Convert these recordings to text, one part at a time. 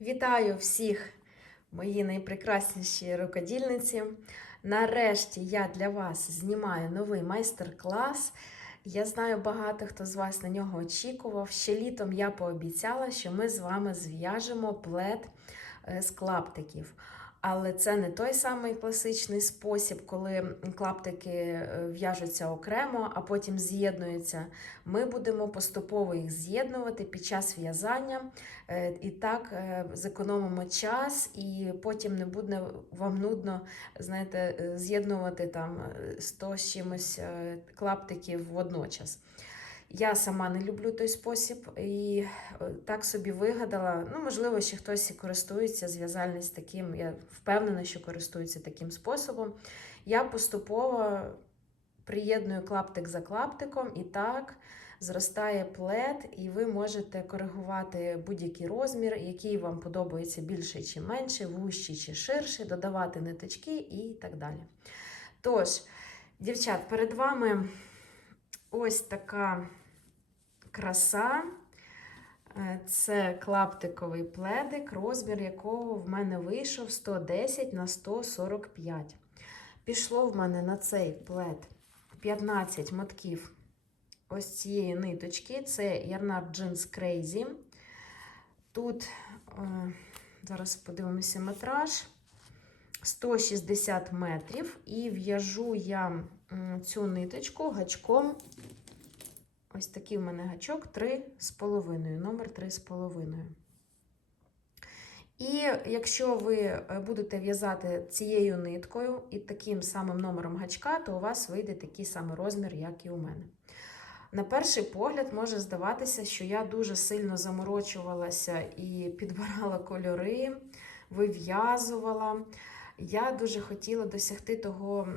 Вітаю всіх, мої найпрекрасніші рукодільниці. Нарешті я для вас знімаю новий майстер-клас. Я знаю, багато хто з вас на нього очікував. Ще літом я пообіцяла, що ми з вами зв'яжемо плед е, з клаптиків. Але це не той самий класичний спосіб, коли клаптики е, в'яжуться окремо, а потім з'єднуються. Ми будемо поступово їх з'єднувати під час в'язання. Е, І так е, зекономимо час, і потім не буде вам нудно знаєте, з'єднувати там е, 100 з чимось клаптиків водночас. Я сама не люблю той спосіб і е, так собі вигадала. Ну, можливо, ще хтось і користується зв'язальність таким. Я впевнена, що користується таким способом. Я поступово приєдную клаптик за клаптиком, і так зростає плед, і ви можете коригувати будь-який розмір, який вам подобається більше чи менше, вущий чи ширший, додавати ниточки і так далі. Тож, дівчат, перед вами ось така краса. Е, Це клаптиковий пледик, розмір якого в мене вийшов 110 на 145. Пішло в мене на цей плед 15 мотків ось цієї ниточки. Це Yarnard Jeans Crazy. Тут, е, зараз подивимося метраж. 160 метрів, і в'яжу я цю ниточку гачком. Ось такий в мене гачок 3,5, номер 3,5. І якщо ви е, будете в'язати цією ниткою і таким самим номером гачка, то у вас вийде такий самий розмір, як і у мене. На перший погляд може здаватися, що я дуже сильно заморочувалася і підбирала кольори, вив'язувала. Я дуже хотіла досягти того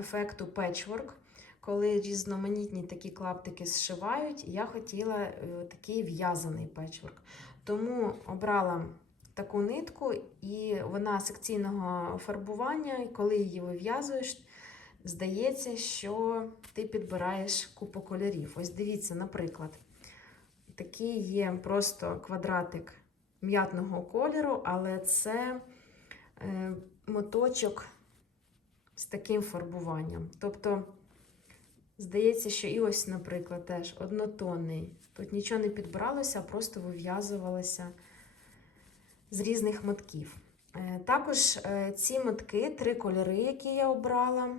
ефекту печворк, коли різноманітні такі клаптики зшивають. Я хотіла е, такий в'язаний печворк. Тому обрала таку нитку, і вона секційного фарбування, і коли її вив'язуєш, здається, що ти підбираєш купу кольорів. Ось дивіться, наприклад, такий є просто квадратик м'ятного кольору, але це е, моточок з таким фарбуванням. Тобто, здається, що і ось, наприклад, теж однотонний. Тут нічого не підбиралося, просто вив'язувалося з різних мотків. Е, Також е, ці мотки, три кольори, які я обрала.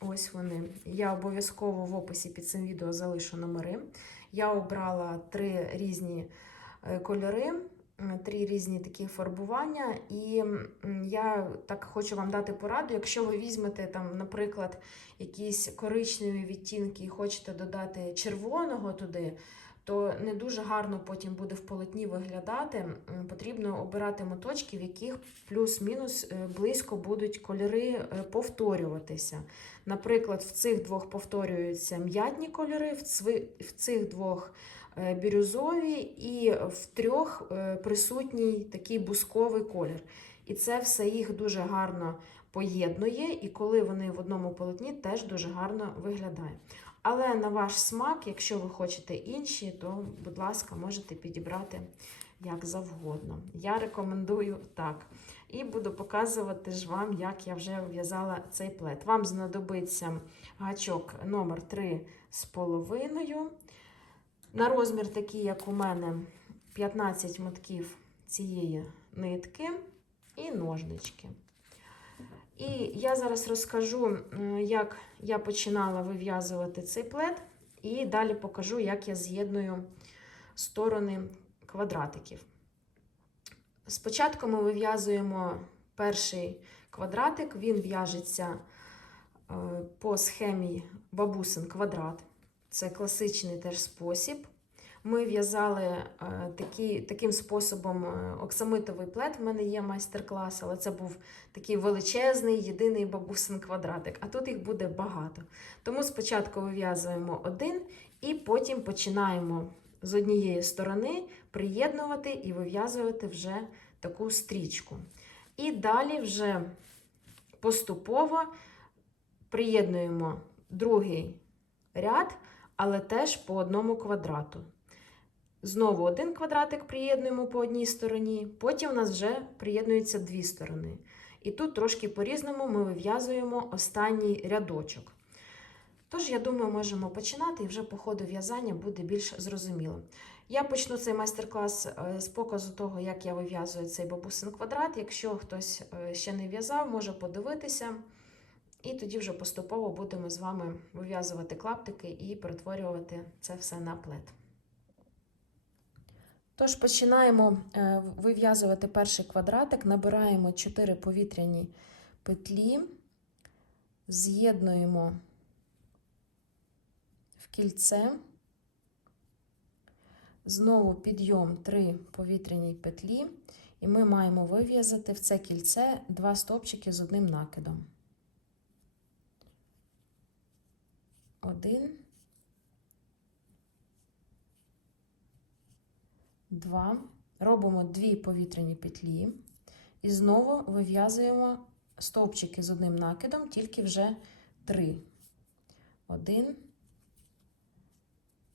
Ось вони. Я обов'язково в описі під цим відео залишу номери. Я обрала три різні е, кольори, три різні такі фарбування. І я так хочу вам дати пораду. Якщо ви візьмете, там, наприклад, якісь коричневі відтінки і хочете додати червоного туди, то не дуже гарно потім буде в полотні виглядати. Потрібно обирати моточки, в яких плюс-мінус е, близько будуть кольори е, повторюватися. Наприклад, в цих двох повторюються м'ятні кольори, в цих двох бірюзові, і в трьох е, присутній такий бусковий колір. І це все їх дуже гарно поєднує, і коли вони в одному полотні, теж дуже гарно виглядає. Але на ваш смак, якщо ви хочете інші, то, будь ласка, можете підібрати як завгодно. Я рекомендую так. І буду показувати ж вам, як я вже в'язала цей плед. Вам знадобиться гачок номер 3 з половиною. На розмір такий, як у мене, 15 мотків цієї нитки і ножнички. І я зараз розкажу, як я починала вив'язувати цей плед, і далі покажу, як я з'єдную сторони квадратиків. Спочатку ми вив'язуємо перший квадратик, він в'яжеться е, по схемі бабусин квадрат. Це класичний теж спосіб. Ми в'язали е, такі, таким способом е, оксамитовий плед. В мене є майстер-клас, але це був такий величезний, єдиний бабусин квадратик, а тут їх буде багато. Тому спочатку вив'язуємо один і потім починаємо з однієї сторони приєднувати і вив'язувати вже таку стрічку. І далі вже поступово приєднуємо другий ряд, але теж по одному квадрату. Знову один квадратик приєднуємо по одній стороні, потім у нас вже приєднуються дві сторони. І тут трошки по-різному ми вив'язуємо останній рядочок. Тож, я думаю, можемо починати і вже по ходу в'язання буде більш зрозуміло. Я почну цей майстер-клас е, з показу того, як я вив'язую цей бабусин квадрат. Якщо хтось е, ще не в'язав, може подивитися. І тоді вже поступово будемо з вами вив'язувати клаптики і перетворювати це все на плед. Тож починаємо е, вив'язувати перший квадратик, набираємо 4 повітряні петлі, з'єднуємо в кільце, знову підйом 3 повітряні петлі, і ми маємо вив'язати в це кільце два стовпчики з одним накидом. Один. Два. Робимо дві повітряні петлі. І знову вив'язуємо стовпчики з одним накидом, тільки вже три. Один,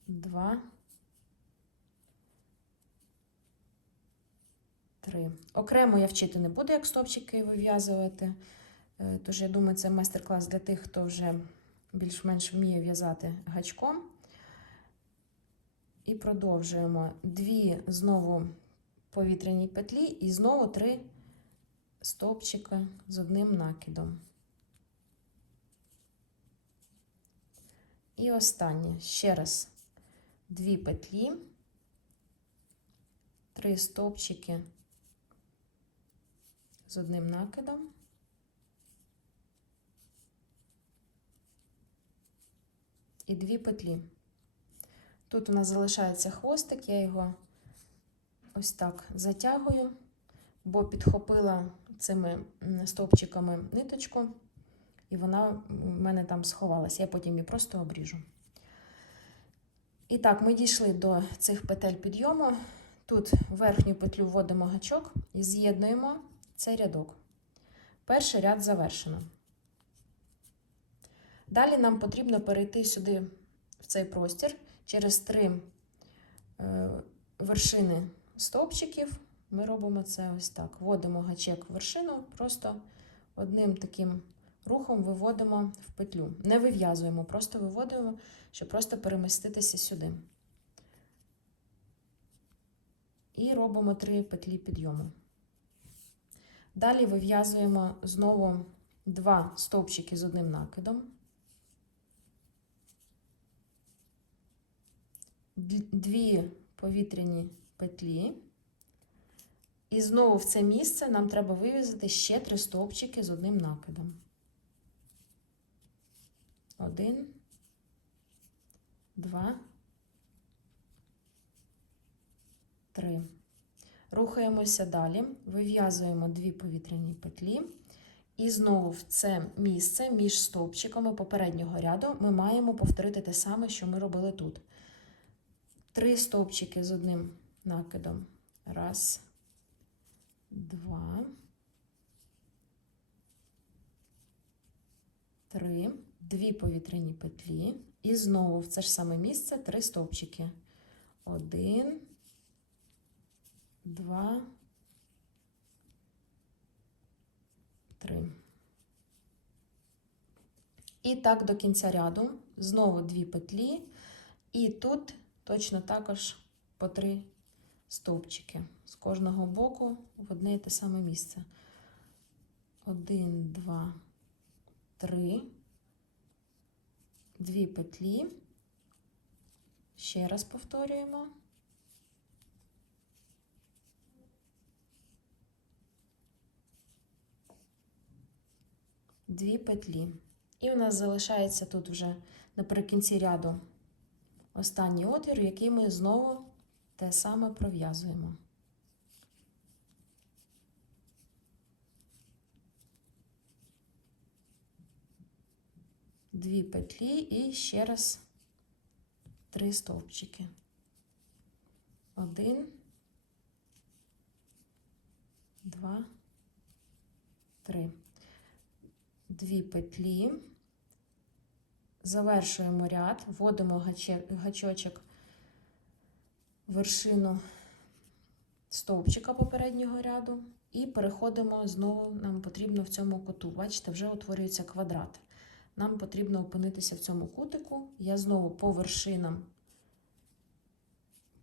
два, три. Окремо я вчити не буду, як стовпчики вив'язувати. Е, Тож, я думаю, це майстер-клас для тих, хто вже більш-менш вміє в'язати гачком. І продовжуємо дві знову повітряні петлі і знову три стовпчика з одним накидом. І останнє ще раз дві петлі, три стовпчики з одним накидом. І дві петлі. Тут у нас залишається хвостик, я його ось так затягую, бо підхопила цими стовпчиками ниточку, і вона в мене там сховалася. Я потім її просто обріжу. І так, ми дійшли до цих петель підйому. Тут верхню петлю вводимо гачок і з'єднуємо цей рядок. Перший ряд завершено. Далі нам потрібно перейти сюди, в цей простір через три е, вершини стовпчиків ми робимо це ось так. Вводимо гачек в вершину, просто одним таким рухом виводимо в петлю. Не вив'язуємо, просто виводимо, щоб просто переміститися сюди. І робимо три петлі підйому. Далі вив'язуємо знову два стовпчики з одним накидом. Дві повітряні петлі. І знову в це місце нам треба вив'язати ще три стовпчики з одним накидом. Один, два, три. Рухаємося далі, вив'язуємо дві повітряні петлі. І знову в це місце між стовпчиками попереднього ряду ми маємо повторити те саме, що ми робили тут. Три стовпчики з одним накидом. Раз, два, три, дві повітряні петлі. І знову в це ж саме місце три стовпчики. Один, два, три. І так до кінця ряду. Знову дві петлі. І тут Точно також по три стовпчики з кожного боку в одне і те саме місце. Один, два, три, дві петлі. Ще раз повторюємо. Дві петлі. І у нас залишається тут вже наприкінці ряду останній отвір, який ми знову те саме пров'язуємо. Дві петлі і ще раз три стовпчики. Один, два, три. Дві петлі завершуємо ряд, вводимо гачочок вершину стовпчика попереднього ряду і переходимо знову. Нам потрібно в цьому куту. Бачите, вже утворюється квадрат. Нам потрібно опинитися в цьому кутику. Я знову по вершинам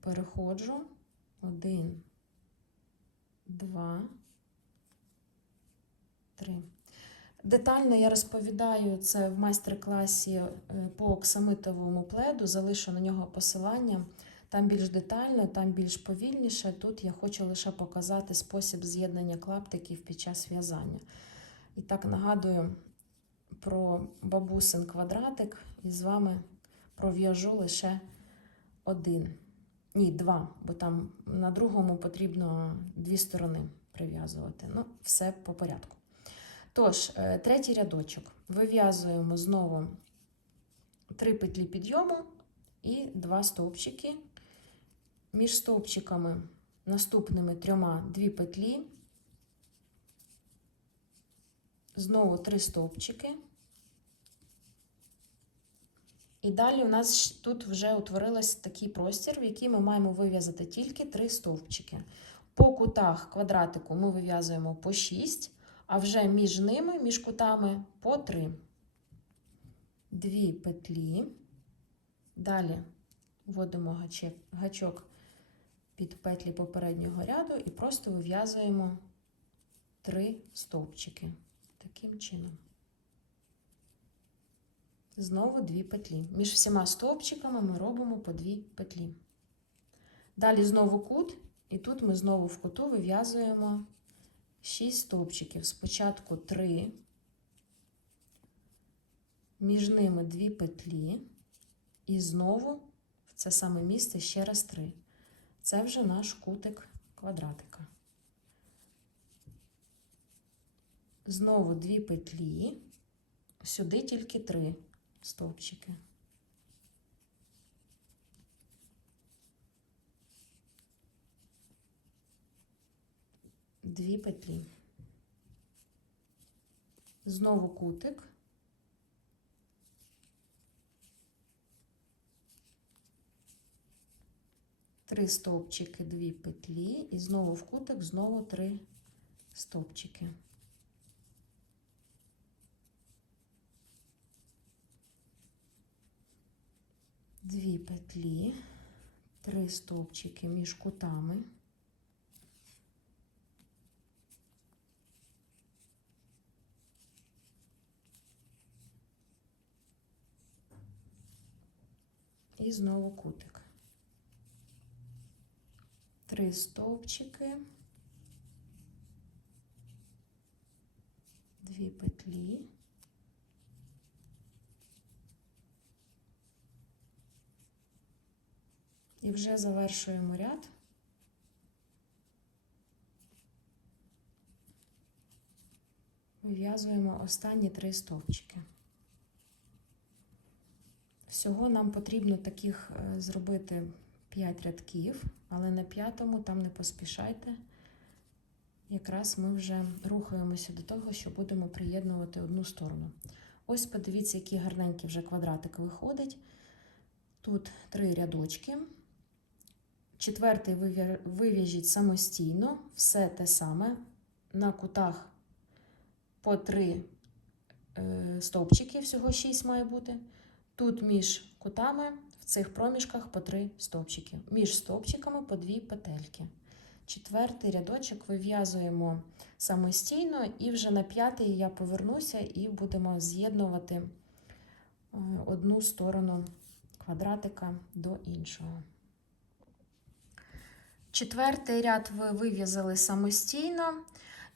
переходжу. Один, два, три. Детально я розповідаю це в майстер-класі е, по оксамитовому пледу. Залишу на нього посилання. Там більш детально, там більш повільніше. Тут я хочу лише показати спосіб з'єднання клаптиків під час в'язання. І так нагадую про бабусин квадратик і з вами пров'яжу лише один. Ні, два, бо там на другому потрібно дві сторони прив'язувати. Ну, все по порядку. Тож, е, третій рядочок. Вив'язуємо знову три петлі підйому і два стовпчики. Між стовпчиками наступними трьома дві петлі. Знову три стовпчики. І далі у нас тут вже утворилось такий простір, в який ми маємо вив'язати тільки три стовпчики. По кутах квадратику ми вив'язуємо по 6, а вже між ними, між кутами, по 3. Дві петлі. Далі вводимо гачок, під петлі попереднього ряду і просто вив'язуємо три стовпчики. Таким чином. Знову дві петлі. Між всіма стовпчиками ми робимо по дві петлі. Далі знову кут, і тут ми знову в куту вив'язуємо 6 стовпчиків. Спочатку 3, між ними дві петлі, і знову в це саме місце ще раз 3. Це вже наш кутик квадратика. Знову дві петлі, сюди тільки 3 стовпчики. Дві петлі. Знову кутик. Три стовпчики, дві петлі, і знову в кутик, знову три стовпчики. Дві петлі, три стовпчики між кутами. І знову кутик. Три стовпчики, дві петлі. І вже завершуємо ряд. Вив'язуємо останні три стовпчики. Всього нам потрібно таких е, зробити 5 рядків, але на п'ятому там не поспішайте. Якраз ми вже рухаємося до того, що будемо приєднувати одну сторону. Ось подивіться, який гарненький вже квадратик виходить. Тут три рядочки. Четвертий вив'я- вив'яжіть самостійно, все те саме. На кутах по три е, стовпчики, всього 6 має бути. Тут між кутами в цих проміжках по три стовпчики. Між стовпчиками по дві петельки. Четвертий рядочок вив'язуємо самостійно, і вже на п'ятий я повернуся і будемо з'єднувати е, одну сторону квадратика до іншого. Четвертий ряд ви вив'язали самостійно,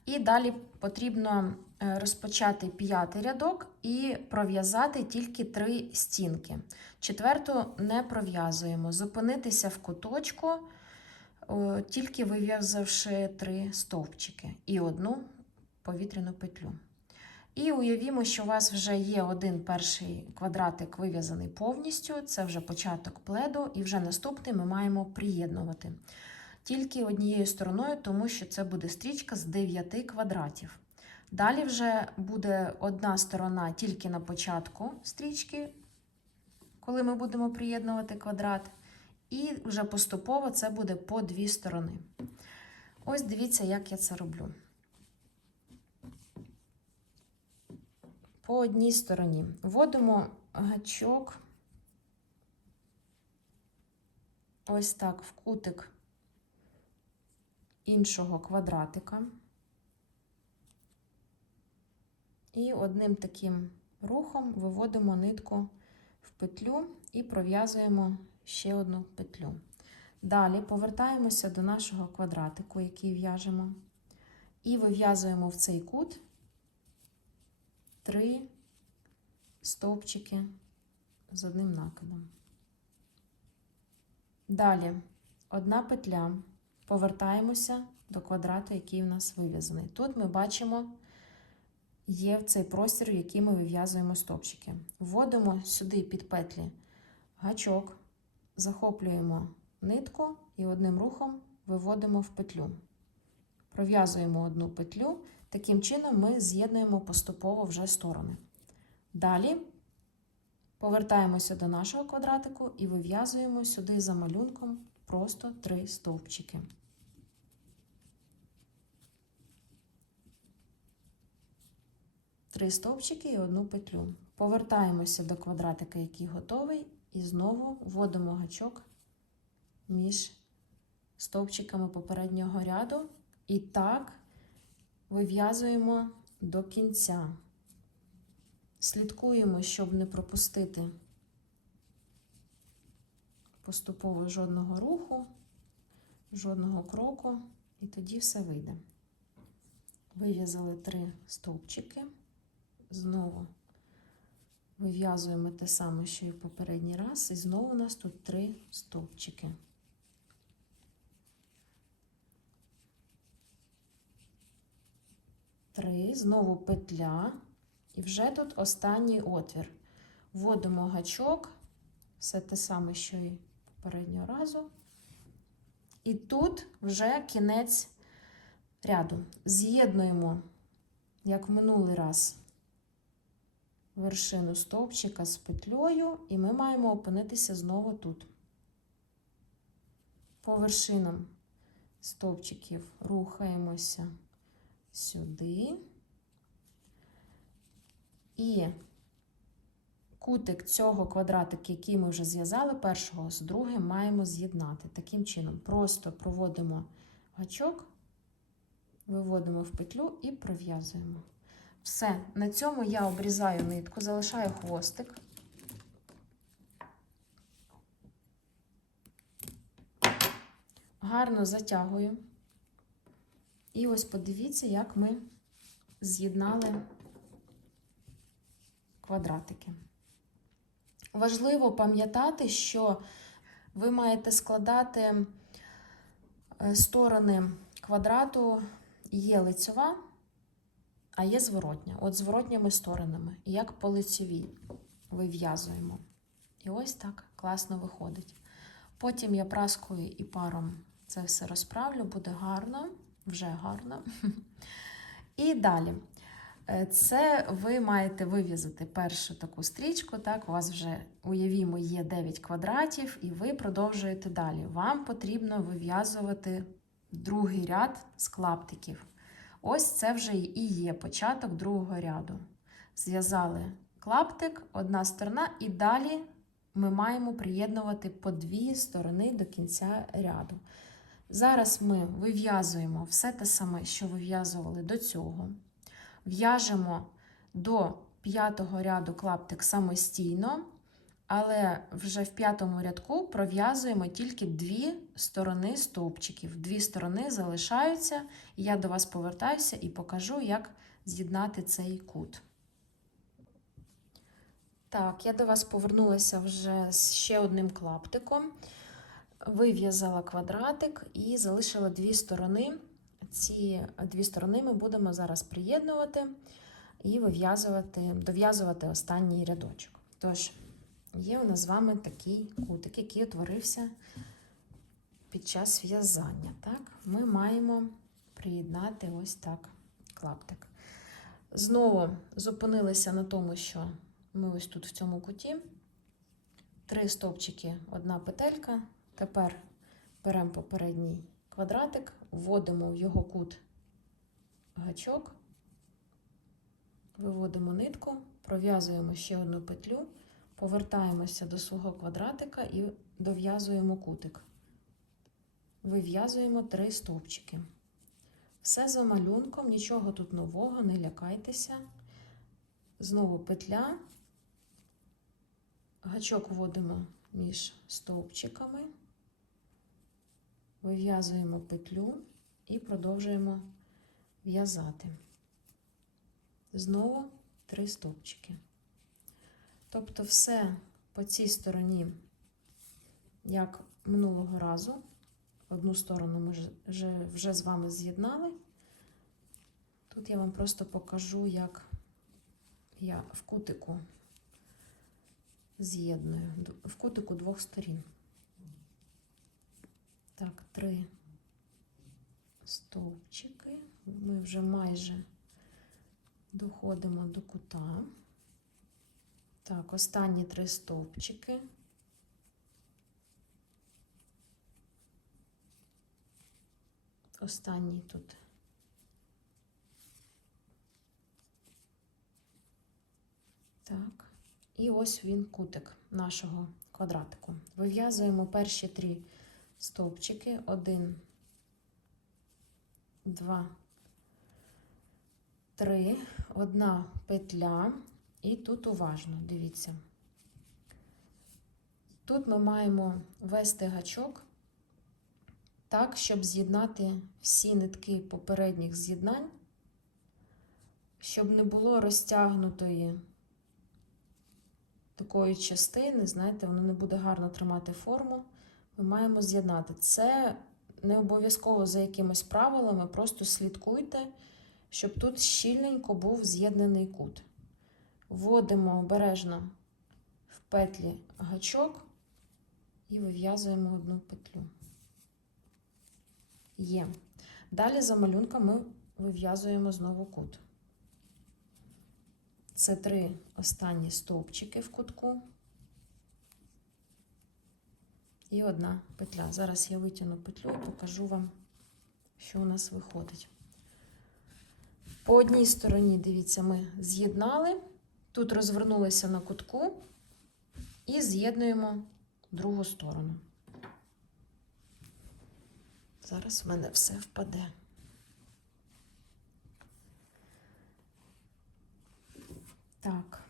і далі потрібно е, розпочати п'ятий рядок і пров'язати тільки три стінки. Четверту не пров'язуємо, зупинитися в куточку, тільки вив'язавши три стовпчики і одну повітряну петлю. І уявімо, що у вас вже є один перший квадратик вив'язаний повністю, це вже початок пледу, і вже наступний ми маємо приєднувати тільки однією стороною, тому що це буде стрічка з 9 квадратів. Далі вже буде одна сторона тільки на початку стрічки, коли ми будемо приєднувати квадрат, І вже поступово це буде по дві сторони. Ось дивіться, як я це роблю. По одній стороні вводимо гачок ось так в кутик іншого квадратика. І одним таким рухом виводимо нитку в петлю і пров'язуємо ще одну петлю. Далі повертаємося до нашого квадратику, який в'яжемо, і вив'язуємо в цей кут три стовпчики з одним накидом. Далі одна петля, повертаємося до квадрату, який у нас вив'язаний. Тут ми бачимо, є цей простір, в який ми вив'язуємо стовпчики. Вводимо сюди під петлі гачок, захоплюємо нитку і одним рухом виводимо в петлю. Пров'язуємо одну петлю. Таким чином ми з'єднуємо поступово вже сторони. Далі повертаємося до нашого квадратику і вив'язуємо сюди за малюнком просто три стовпчики. Три стовпчики і одну петлю. Повертаємося до квадратика, який готовий, і знову вводимо гачок між стовпчиками попереднього ряду. І так вив'язуємо до кінця. Слідкуємо, щоб не пропустити поступово жодного руху, жодного кроку, і тоді все вийде. Вив'язали три стовпчики, знову вив'язуємо те саме, що і в попередній раз, і знову у нас тут три стовпчики. Три, знову петля, і вже тут останній отвір. Вводимо гачок, все те саме, що і попереднього разу. І тут вже кінець ряду. З'єднуємо, як в минулий раз, вершину стовпчика з петлею, і ми маємо опинитися знову тут. По вершинам стовпчиків рухаємося сюди. І кутик цього квадратика, який ми вже зв'язали, першого з другим, маємо з'єднати. Таким чином, просто проводимо гачок, виводимо в петлю і пров'язуємо. Все, на цьому я обрізаю нитку, залишаю хвостик. Гарно затягую. І ось подивіться, як ми з'єднали квадратики. Важливо пам'ятати, що ви маєте складати е, сторони квадрату, є лицьова, а є зворотня. От зворотніми сторонами, як по лицьовій вив'язуємо. І ось так класно виходить. Потім я праскою і паром це все розправлю, буде гарно, вже гарно. І далі. Е, Це ви маєте вив'язати першу таку стрічку. Так, у вас вже, уявімо, є 9 квадратів, і ви продовжуєте далі. Вам потрібно вив'язувати другий ряд з клаптиків. Ось це вже і є початок другого ряду. Зв'язали клаптик, одна сторона, і далі ми маємо приєднувати по дві сторони до кінця ряду. Зараз ми вив'язуємо все те саме, що вив'язували до цього. В'яжемо до п'ятого ряду клаптик самостійно, але вже в п'ятому рядку пров'язуємо тільки дві сторони стовпчиків. Дві сторони залишаються, і я до вас повертаюся і покажу, як з'єднати цей кут. Так, я до вас повернулася вже з ще одним клаптиком. Вив'язала квадратик і залишила дві сторони. Ці дві сторони ми будемо зараз приєднувати і вив'язувати, дов'язувати останній рядочок. Тож, є у нас з вами такий кутик, який утворився під час в'язання. Так? Ми маємо приєднати ось так клаптик. Знову зупинилися на тому, що ми ось тут в цьому куті. Три стовпчики, одна петелька. Тепер беремо попередній квадратик, вводимо в його кут гачок, виводимо нитку, пров'язуємо ще одну петлю, повертаємося до свого квадратика і дов'язуємо кутик. Вив'язуємо три стовпчики. Все за малюнком, нічого тут нового, не лякайтеся. Знову петля, гачок вводимо між стовпчиками, вив'язуємо петлю і продовжуємо в'язати. Знову три стовпчики. Тобто, все по цій стороні, як минулого разу, одну сторону ми вже, вже з вами з'єднали. Тут я вам просто покажу, як я в кутику з'єдную, в кутику двох сторін. Так, три стовпчики. Ми вже майже доходимо до кута. Так, останні три стовпчики. Останній тут. Так. І ось він кутик нашого квадратику. Вив'язуємо перші три стовпчики. Один, два, три, одна петля. І тут уважно, дивіться. Тут ми маємо вести гачок так, щоб з'єднати всі нитки попередніх з'єднань, щоб не було розтягнутої такої частини, знаєте, воно не буде гарно тримати форму. Ми маємо з'єднати. Це не обов'язково за якимись правилами, просто слідкуйте, щоб тут щільненько був з'єднаний кут. Вводимо обережно в петлі гачок і вив'язуємо одну петлю. Є. Далі за малюнком ми вив'язуємо знову кут. Це три останні стовпчики в кутку. І одна петля. Зараз я витягну петлю і покажу вам, що у нас виходить. По одній стороні, дивіться, ми з'єднали, тут розвернулися на кутку і з'єднуємо другу сторону. Зараз в мене все впаде. Так.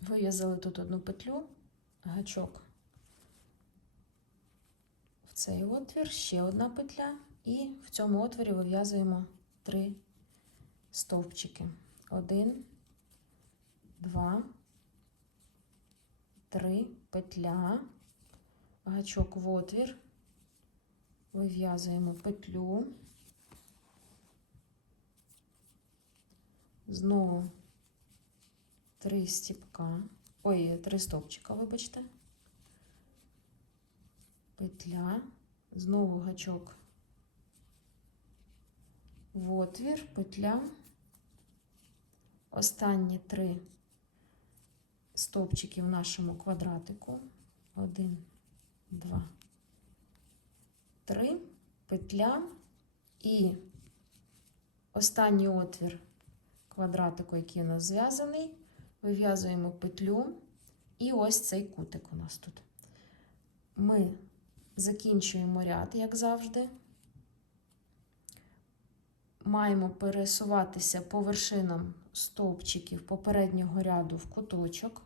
Вив'язали тут одну петлю, гачок в цей отвір, ще одна петля, і в цьому отворі вив'язуємо три стовпчики. Один, два, три петля, гачок в отвір, вив'язуємо петлю. Знову три стіпка, ой, три стовпчика, вибачте. Петля, знову гачок в отвір, петля. Останні три стовпчики в нашому квадратику. Один, два, три, петля і останній отвір квадратику, який у нас зв'язаний, вив'язуємо петлю, і ось цей кутик у нас тут. Ми закінчуємо ряд, як завжди. Маємо пересуватися по вершинам стовпчиків попереднього ряду в куточок.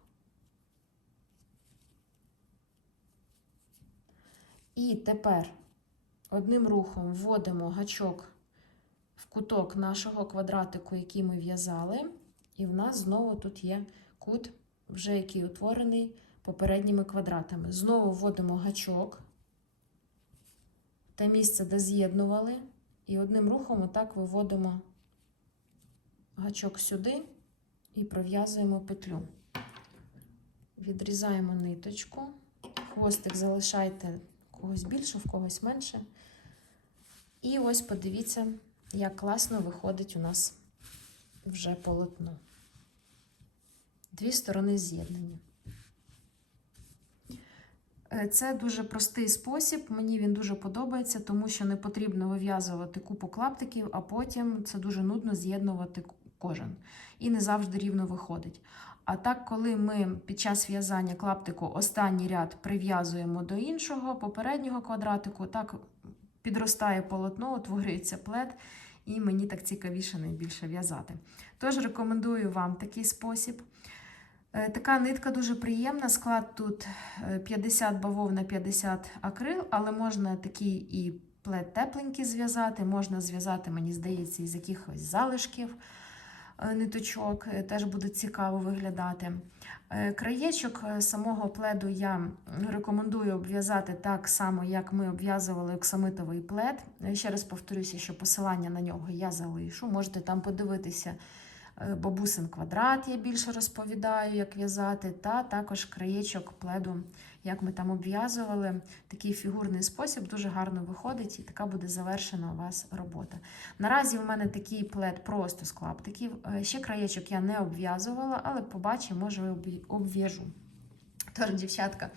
І тепер одним рухом вводимо гачок в куток нашого квадратику, який ми в'язали, і в нас знову тут є кут, вже який утворений попередніми квадратами. Знову вводимо гачок в те місце, де з'єднували, і одним рухом отак виводимо гачок сюди і пров'язуємо петлю. Відрізаємо ниточку, хвостик залишайте в когось більше, в когось менше. І ось подивіться, як класно виходить у нас вже полотно. Дві сторони з'єднані. Е, Це дуже простий спосіб. Мені він дуже подобається, тому що не потрібно вив'язувати купу клаптиків, а потім це дуже нудно з'єднувати кожен. І не завжди рівно виходить. А так, коли ми під час в'язання клаптику останній ряд прив'язуємо до іншого, попереднього квадратику, так підростає полотно, утворюється плед, і мені так цікавіше найбільше в'язати. Тож рекомендую вам такий спосіб. Е, Така нитка дуже приємна. Склад тут е, 50 бавовна, 50 акрил, але можна такий і плед тепленький зв'язати, можна зв'язати, мені здається, із якихось залишків е, ниточок, теж буде цікаво виглядати. Краєчок самого пледу я рекомендую обв'язати так само, як ми обв'язували оксамитовий плед. Ще раз повторюся, що посилання на нього я залишу. Можете там подивитися бабусин квадрат, я більше розповідаю, як в'язати, та також краєчок пледу, як ми там обв'язували. Такий фігурний спосіб дуже гарно виходить, і така буде завершена у вас робота. Наразі в мене такий плед просто з клаптиків. Е, Ще краєчок я не обв'язувала, але побачимо, може обв'яжу. Тож, дівчатка, е,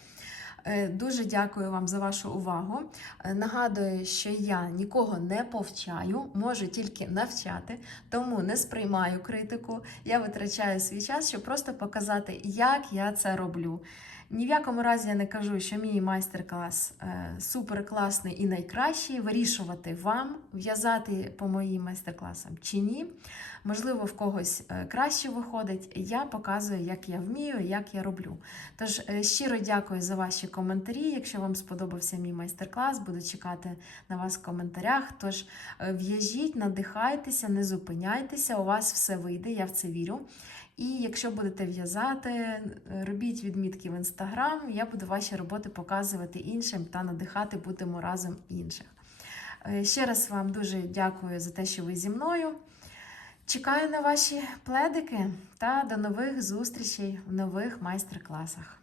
дуже дякую вам за вашу увагу. Е, Нагадую, що я нікого не повчаю, можу тільки навчати, тому не сприймаю критику. Я витрачаю свій час, щоб просто показати, як я це роблю. Ні в якому разі я не кажу, що мій майстер-клас е, супер класний і найкращий. Вирішувати вам, в'язати по моїм майстер-класам чи ні. Можливо, в когось е, краще виходить. Я показую, як я вмію, як я роблю. Тож е, щиро дякую за ваші коментарі. Якщо вам сподобався мій майстер-клас, буду чекати на вас в коментарях. Тож в'яжіть, надихайтеся, не зупиняйтеся, у вас все вийде, я в це вірю. І якщо будете в'язати, е, робіть відмітки в інстаграм, я буду ваші роботи показувати іншим та надихати будемо разом інших. Е, Ще раз вам дуже дякую за те, що ви зі мною. Чекаю на ваші пледики та до нових зустрічей в нових майстер-класах.